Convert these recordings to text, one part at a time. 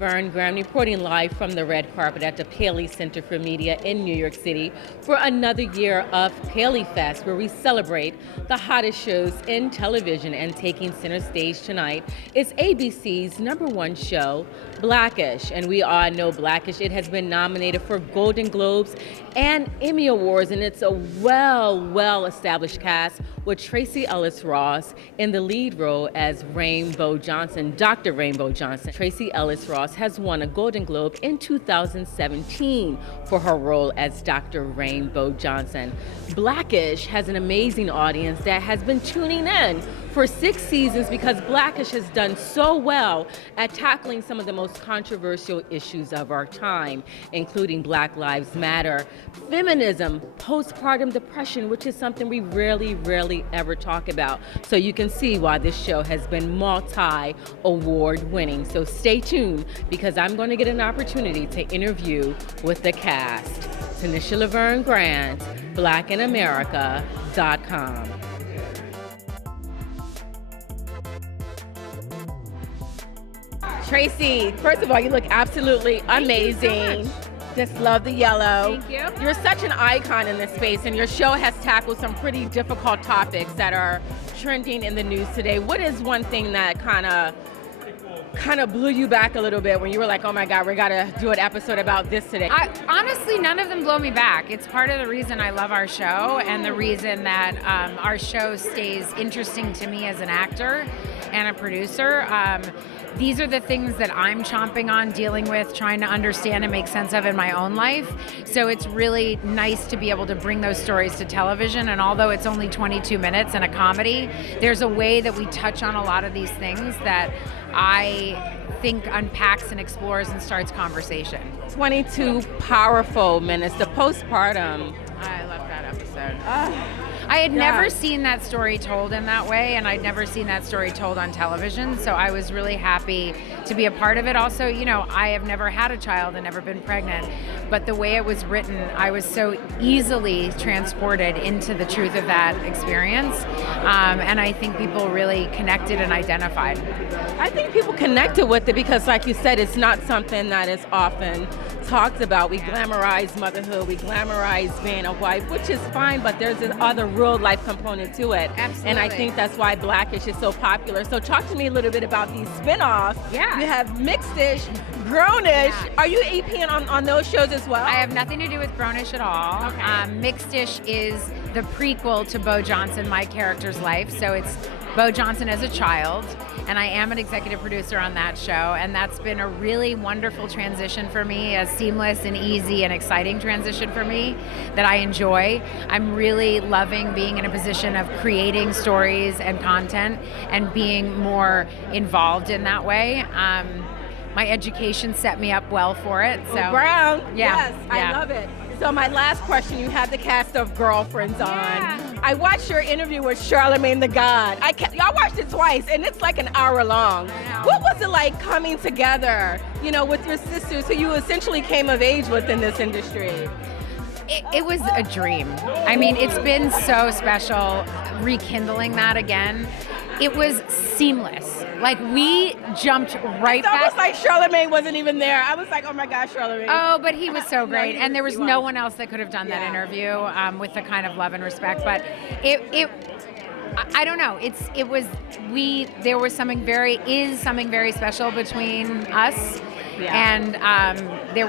Laverne Graham reporting live from the red carpet at the Paley Center for Media in New York City for another year of Paley Fest, where we celebrate the hottest shows in television. And taking center stage tonight is ABC's #1 show, Blackish. And we all know Blackish. It has been nominated for Golden Globes and Emmy Awards, and it's a well-established cast with Tracee Ellis Ross in the lead role as Rainbow Johnson, Dr. Rainbow Johnson. Tracee Ellis Ross has won a Golden Globe in 2017 for her role as Dr. Rainbow Johnson. Blackish has an amazing audience that has been tuning in for 6 seasons because Blackish has done so well at tackling some of the most controversial issues of our time, including Black Lives Matter, feminism, postpartum depression, which is something we rarely ever talk about. So you can see why this show has been multi-award winning. So stay tuned because I'm going to get an opportunity to interview with the cast. Tanisha Laverne Grant, blackinamerica.com. Tracee, first of all, you look absolutely amazing. Just love the yellow. Thank you. You're such an icon in this space, and your show has tackled some pretty difficult topics that are trending in the news today. What is one thing that kind of blew you back a little bit when you were like, oh my God, we gotta do an episode about this today? Honestly, none of them blow me back. It's part of the reason I love our show and the reason that our show stays interesting to me as an actor and a producer. These are the things that I'm chomping on, dealing with, trying to understand and make sense of in my own life. So it's really nice to be able to bring those stories to television. And although it's only 22 minutes and a comedy, there's a way that we touch on a lot of these things that I think unpacks and explores and starts conversation. 22 powerful minutes, the postpartum. I love that episode. I had never seen that story told in that way, and I'd never seen that story told on television, so I was really happy to be a part of it. Also, you know, I have never had a child and never been pregnant, but the way it was written, I was so easily transported into the truth of that experience, and I think people really connected and identified. I think people connected with it because, like you said, it's not something that is often talked about. We glamorize motherhood, we glamorize being a wife, which is fine, but there's this other real life component to it. Absolutely. And I think that's why Blackish is so popular. So talk to me a little bit about these spin-offs. Yeah. You have Mixed-ish, Grown-ish. Yeah. Are you APing on those shows as well? I have nothing to do with Grownish at all. Okay. Mixed-ish is the prequel to Bo Johnson, my character's life. So it's Bo Johnson as a child, and I am an executive producer on that show, and that's been a really wonderful transition for me, a seamless and easy and exciting transition for me that I enjoy. I'm really loving being in a position of creating stories and content and being more involved in that way. My education set me up well for it. So Brown, yeah, yes, yeah. I love it. So my last question, you had the cast of Girlfriends on. Yeah. I watched your interview with Charlamagne the God. Y'all watched it twice, and it's like an hour long. I know. What was it like coming together, you know, with your sisters who you essentially came of age with in this industry? It was a dream. I mean, it's been so special rekindling that again. It was seamless. Like, we jumped right It's back. almost like Charlamagne wasn't even there. I was like, oh my gosh, Charlamagne. Oh, but he was so great, he and there was- was he no was. one else that could have done that Yeah. interview with the kind of love and respect. But I don't know. There was something very special between us, Yeah. and it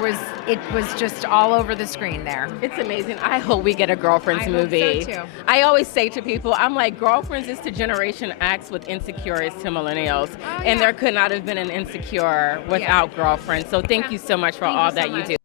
was just all over the screen there. It's amazing. I hope we get a Girlfriends I hope so, movie. too. I always say to people, I'm like, Girlfriends is to Generation X what Insecure is to millennials. Oh, And yeah. there could not have been an Insecure without Girlfriends. So thank you so much for Thank all you so that you much. do.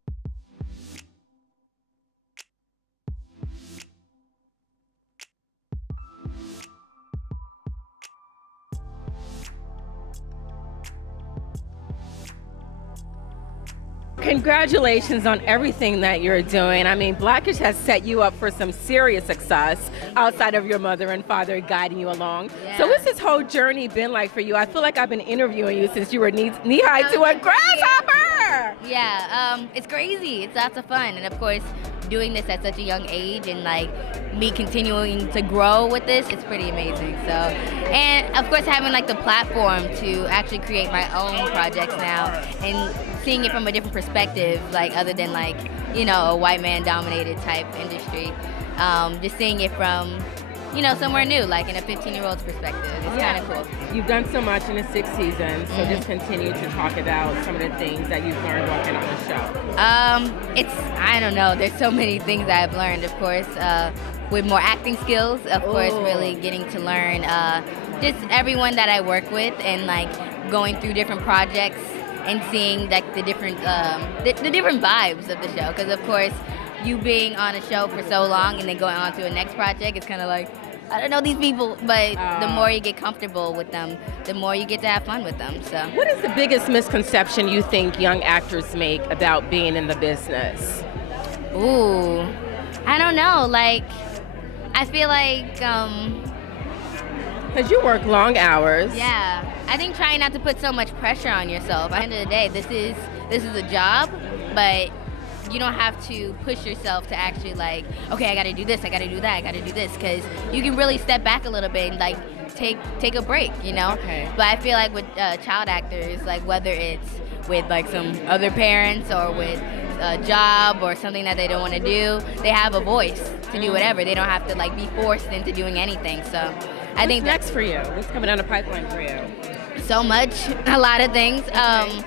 Congratulations on everything that you're doing. I mean, Blackish has set you up for some serious success outside of your mother and father guiding you along. Yeah. So what's this whole journey been like for you? I feel like I've been interviewing you since you were knee-high to a grasshopper. Yeah, it's crazy. It's lots of fun, and of course, doing this at such a young age and like me continuing to grow with this, it's pretty amazing. So, and of course, having like the platform to actually create my own projects now and seeing it from a different perspective, like other than like a white man dominated type industry, just seeing it from somewhere new, like in a 15-year-old's perspective. It's kind of cool. You've done so much in the 6 seasons, so just continue to talk about some of the things that you've learned working on the show. I don't know, there's so many things that I've learned, of course, with more acting skills, of course, really getting to learn just everyone that I work with and like going through different projects and seeing like the different vibes of the show, because of course, you being on a show for so long and then going on to a next project, it's kind of like, I don't know these people, but the more you get comfortable with them, the more you get to have fun with them. So, what is the biggest misconception you think young actors make about being in the business? Ooh, I don't know. Like, I feel like, because you work long hours. Yeah, I think trying not to put so much pressure on yourself. At the end of the day, this is a job, but you don't have to push yourself to actually like, okay, I got to do this, I got to do that, I got to do this, because you can really step back a little bit and like take a break, Okay. But I feel like with child actors, like whether it's with like some other parents or with a job or something that they don't want to do, they have a voice to do whatever. They don't have to like be forced into doing anything. So I think next for you? What's coming down the pipeline for you? So much, a lot of things. Okay.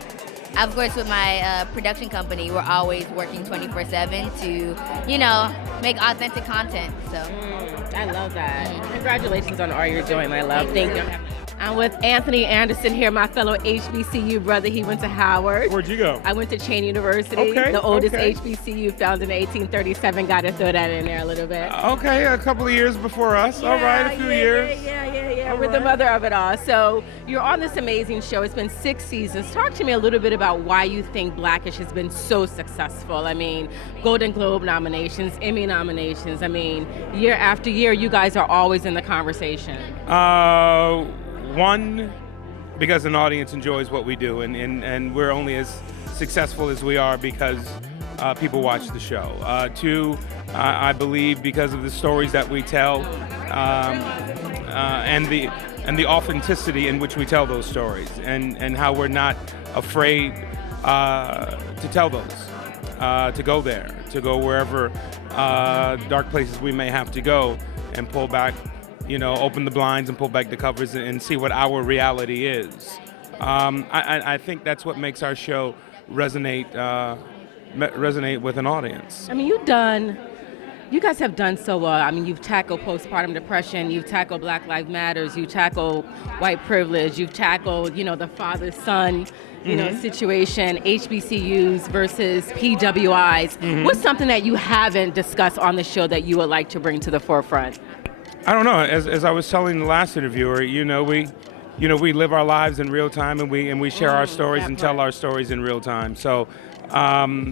Of course, with my production company, we're always working 24/7 to, make authentic content. So I love that. Congratulations on all you're doing, my love. Thank you. I'm with Anthony Anderson here, my fellow HBCU brother. He went to Howard. Where'd you go? I went to Chain University, Okay, the oldest okay. HBCU, founded in 1837. Got to throw that in there a little bit. Okay, a couple of years before us. All right, a few years. Yeah. All We're the right. mother of it all. So you're on this amazing show. It's been 6 seasons. Talk to me a little bit about why you think Blackish has been so successful. I mean, Golden Globe nominations, Emmy nominations. I mean, year after year, you guys are always in the conversation. One, because an audience enjoys what we do, and we're only as successful as we are because people watch the show. Two, I believe because of the stories that we tell and the authenticity in which we tell those stories, and how we're not afraid to tell those, to go there, to go wherever dark places we may have to go, and pull back, open the blinds and pull back the covers and see what our reality is. I think that's what makes our show resonate with an audience. I mean, you guys have done so well. I mean, you've tackled postpartum depression, you've tackled Black Lives Matters, you've tackled white privilege, you've tackled, the father-son, situation, HBCUs versus PWIs. What's something that you haven't discussed on the show that you would like to bring to the forefront? I don't know. As I was telling the last interviewer, we live our lives in real time, and we share our stories and tell our stories in real time. So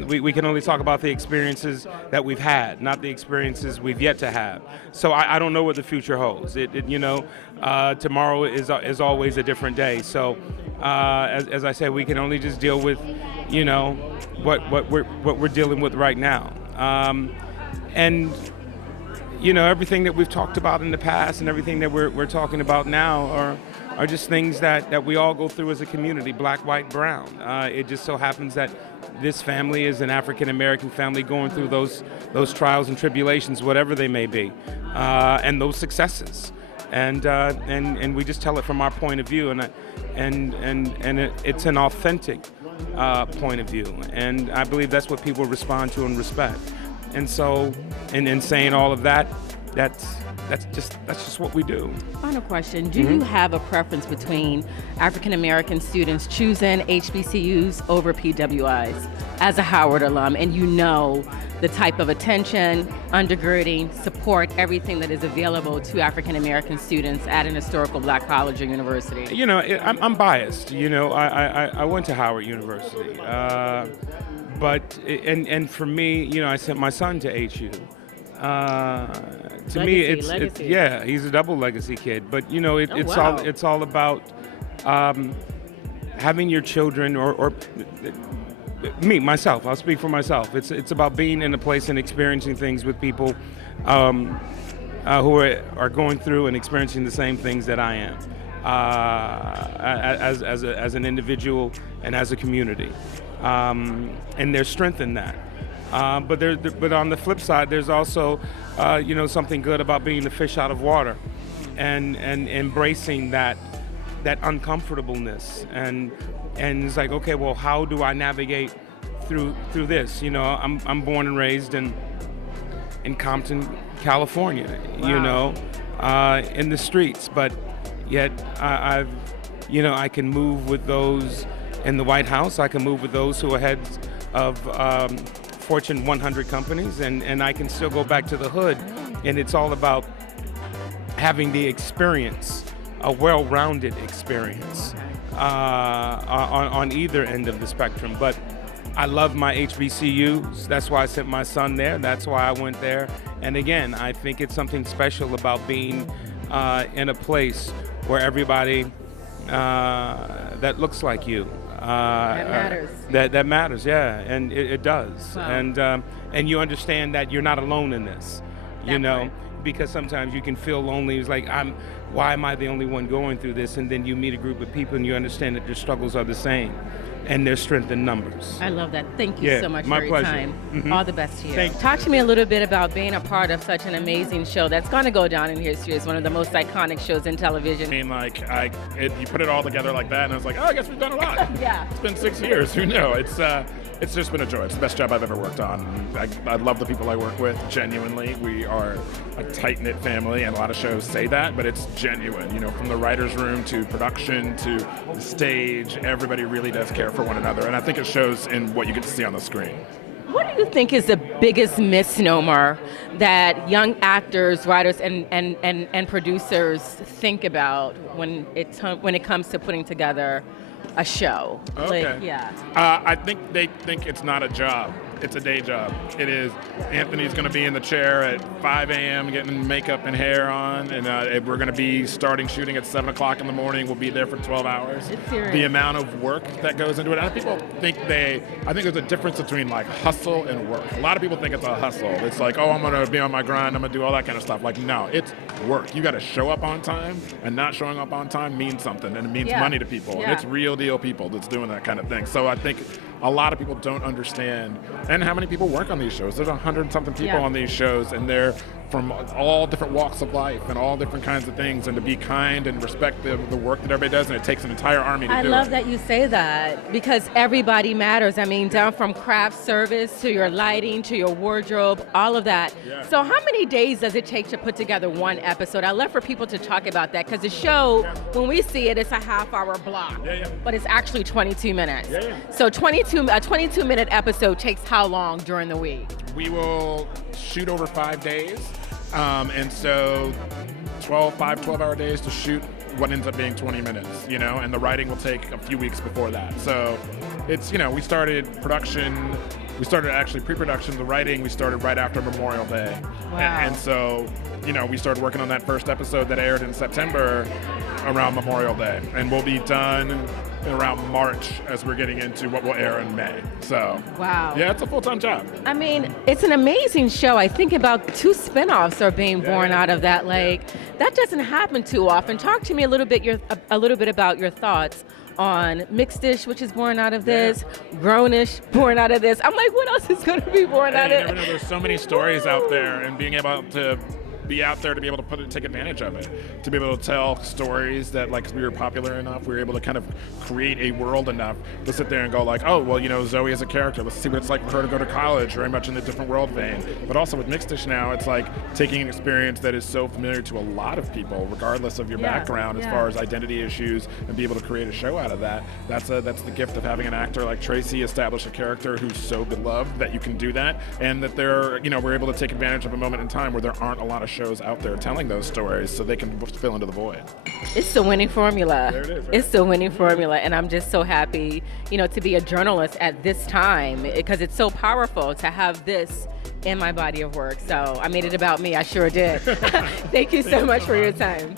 we can only talk about the experiences that we've had, not the experiences we've yet to have. So I don't know what the future holds. Tomorrow is always a different day. So as I said, we can only just deal with what we're dealing with right now. And everything that we've talked about in the past and everything that we're talking about now are just things that we all go through as a community, black, white, brown. It just so happens that this family is an African-American family going through those trials and tribulations, whatever they may be, and those successes. And we just tell it from our point of view, and it's an authentic point of view. And I believe that's what people respond to and respect. And so, in saying all of that, that's just what we do. Final question: do you have a preference between African American students choosing HBCUs over PWIs? As a Howard alum, and the type of attention, undergirding, support, everything that is available to African American students at an historical Black college or university. I'm biased. I went to Howard University. But for me, I sent my son to HU. To me, it's he's a double legacy kid. But it's all about having your children or myself. I'll speak for myself. It's about being in a place and experiencing things with people who are going through and experiencing the same things that I am, as an individual and as a community. And there's strength in that. But on the flip side, there's also something good about being the fish out of water, and embracing that uncomfortableness, and it's like, okay, well, how do I navigate through this? I'm born and raised in Compton, California. Wow. In the streets, but yet I can move with those in the White House. I can move with those who are heads of Fortune 100 companies, and I can still go back to the hood, and it's all about having the experience, a well-rounded experience on either end of the spectrum. But I love my HBCUs. That's why I sent my son there. That's why I went there. And again, I think it's something special about being in a place where everybody that looks like you. That matters. That matters, yeah, and it does. Wow. And you understand that you're not alone in this, Right. because sometimes you can feel lonely. It's like, why am I the only one going through this? And then you meet a group of people and you understand that your struggles are the same, and there's strength in numbers. I love that. Thank you Yeah, so much my for your pleasure. time. Mhm. All the best to you. Thank you. Talk to me a little bit about being a part of such an amazing show that's going to go down in history as one of the most iconic shows in television. I mean, you put it all together like that, and I was like, oh, I guess we've done a lot. Yeah. It's been 6 years. Who knew? It's just been a joy. It's the best job I've ever worked on. I love the people I work with. Genuinely, we are a tight-knit family, and a lot of shows say that, but it's genuine. From the writer's room to production to the stage, everybody really does care for one another, and I think it shows in what you get to see on the screen. What do you think is the biggest misnomer that young actors, writers, and producers think about when it comes to putting together a show? Okay. Yeah. I think they think it's not a job. It's a day job. It is. Anthony's going to be in the chair at 5 a.m. getting makeup and hair on, and we're going to be starting shooting at 7 o'clock in the morning. We'll be there for 12 hours. It's serious. The amount of work that goes into it. I think there's a difference between like hustle and work. A lot of people think it's a hustle. It's like, oh, I'm going to be on my grind. I'm going to do all that kind of stuff. Like, no, it's work. You got to show up on time, and not showing up on time means something, and it means money to people. Yeah. And it's real deal people that's doing that kind of thing. So I think a lot of people don't understand, and how many people work on these shows. There's 100-something people on these shows, and they're from all different walks of life and all different kinds of things, and to be kind and respect the work that everybody does, and it takes an entire army to do it. I love that you say that, because everybody matters. I mean, down from craft service to your lighting to your wardrobe, all of that. Yeah. So how many days does it take to put together one episode? I love for people to talk about that, because the show, when we see it, it's a half-hour block, but it's actually 22 minutes. So a 22-minute episode takes how long during the week? We will shoot over 5 days, and so 12-hour days to shoot what ends up being 20 minutes, and the writing will take a few weeks before that. So it's, we started actually pre-production, the writing we started right after Memorial Day. Wow. And so, we started working on that first episode that aired in September around Memorial Day, and we'll be done around March as we're getting into what will air in May. So, wow. Yeah, it's a full-time job. I mean, it's an amazing show. I think about 2 spinoffs are being born out of that. That doesn't happen too often. Talk to me a little bit about your thoughts on Mixed Dish, which is born out of this, Grownish, born out of this. I'm like, what else is going to be born out of it? You never know. There's so many stories out there, and being able to be out there to be able to take advantage of it, to be able to tell stories that, like, we were popular enough, we were able to kind of create a world enough to sit there and go like, oh, well, Zoe is a character. Let's see what it's like for her to go to college, very much in the different world vein. But also with Mixed Dish now, it's like taking an experience that is so familiar to a lot of people, regardless of your background, as far as identity issues, and be able to create a show out of that. That's the gift of having an actor like Tracy establish a character who's so beloved that you can do that, and that we're able to take advantage of a moment in time where there aren't a lot of shows out there telling those stories, so they can fill into the void. It's the winning formula. There it is, right? It's the winning formula, and I'm just so happy, to be a journalist at this time, because it's so powerful to have this in my body of work. So I made it about me. I sure did. Thank you so much for your time.